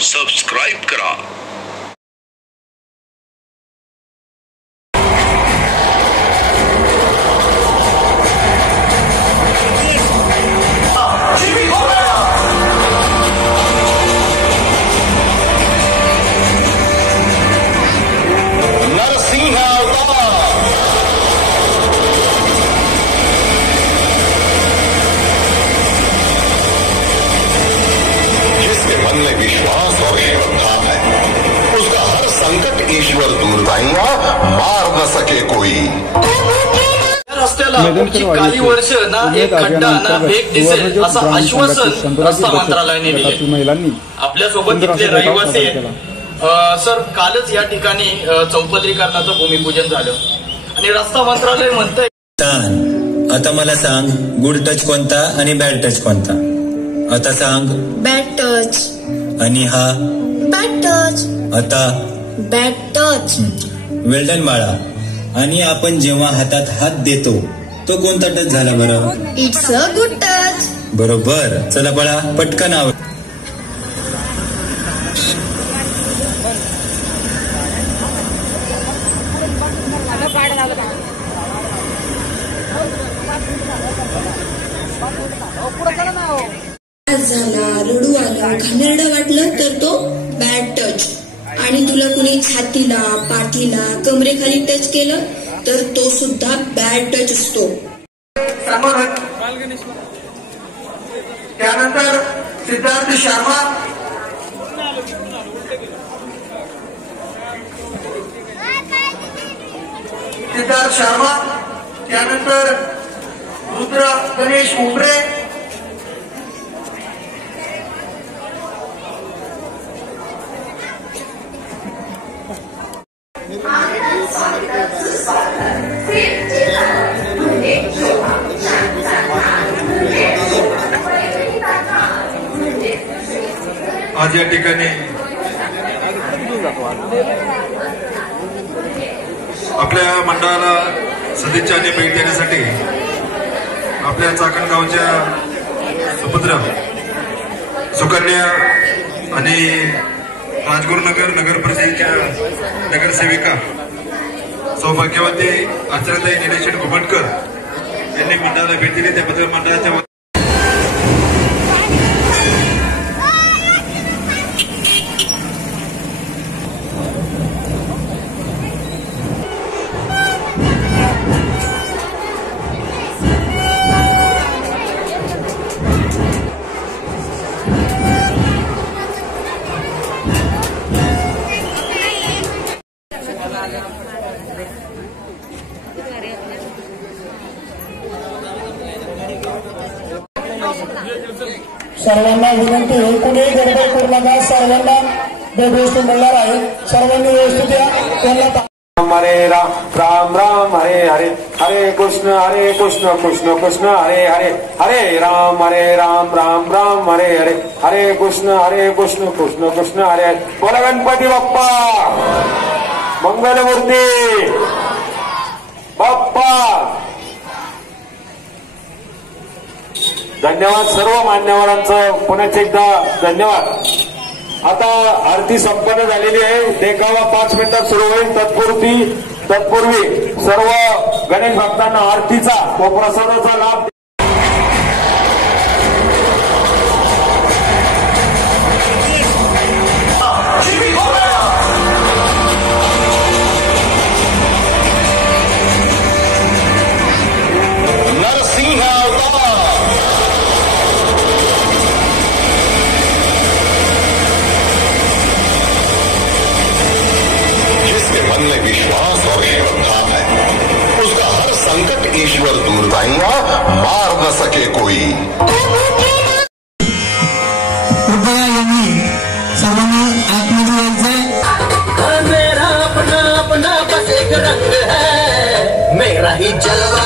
Subscribe करा। विश्वास और श्रद्धा है, उसका हर संकट ईश्वर दूर लाएगा, मार न सके कोई। रस्त्याला पुढची काही वर्ष ना एक खड्डा ना भेट दिसेल असं आश्वासन रस्ता मंत्रालयाने दिले। आपल्या सोबत इथले रहिवासी सर, कालच या ठिकाणी चौपदरीकरणाचं भूमिपूजन झालं आणि रस्ता मंत्रालय म्हणतंय, आता मला सांग, गुड टच कोणता आणि बॅड टच कोणता? आता सांग बॅड टच आणि हा बॅड टच, आता बॅड टच। वेल डन बाळा। आणि आपण जेव्हा हातात हात देतो तो कोणता टच झाला बरं? It's a good touch. बरोबर। चला बाळा, पटकन आव। झाला, रडू आलं, घाणेरडं वाटलं तर तो बॅड टच। आणि तुला कुणी छातीला, पाठीला, कमरेखाली टच केलं तर तो सुद्धा बॅड टच असतो। त्यानंतर सिद्धार्थ शर्मा, त्यानंतर रुद्र गणेश उमरे, आज या ठिकाणी आपल्या मंडळाला सदिच्छाने भेट देण्यासाठी आपल्या चाकणगावच्या सुपुत्र सुकन्या आणि राजगुरुनगर नगर परिषदेच्या नगरसेविका सौभाग्यवती अर्चनाताई निलेश घुमटकर यांनी मंडळाला भेट दिली। त्याबद्दल मंडळाच्या सर्वांना विनंती आहे, कुणीही गडबड करू नका। सर्वांना भेटवस्तू मिळणार आहे, सर्वांनी व्यवस्थित या। त्यांना हरे राम राम राम हरे हरे, हरे कृष्ण कृष्ण कृष्ण हरे हरे, हरे राम राम राम हरे हरे, हरे कृष्ण कृष्ण कृष्ण हरे हरे। बोला गणपती बाप्पा, मंगलमूर्ती बाप्पा। धन्यवाद सर्व मान्यवरांचं, पुन्हा एकदा धन्यवाद। आता आरती संपन्न झालेली आहे, देखावा 5 मिनिटात सुरू होईल। तत्पूर्वी सर्व गणेश भक्तांना आरतीचा व प्रसादाचा लाभ विश्वास और श्रद्धा है, उसका हर संकट ईश्वर दूर लाएगा, मार न सके कोई। कृपया यांनी सर्वांना आतमध्ये यायचंय। मेरा अपना अपना बस एक रंग है, मेरा ही जलवा।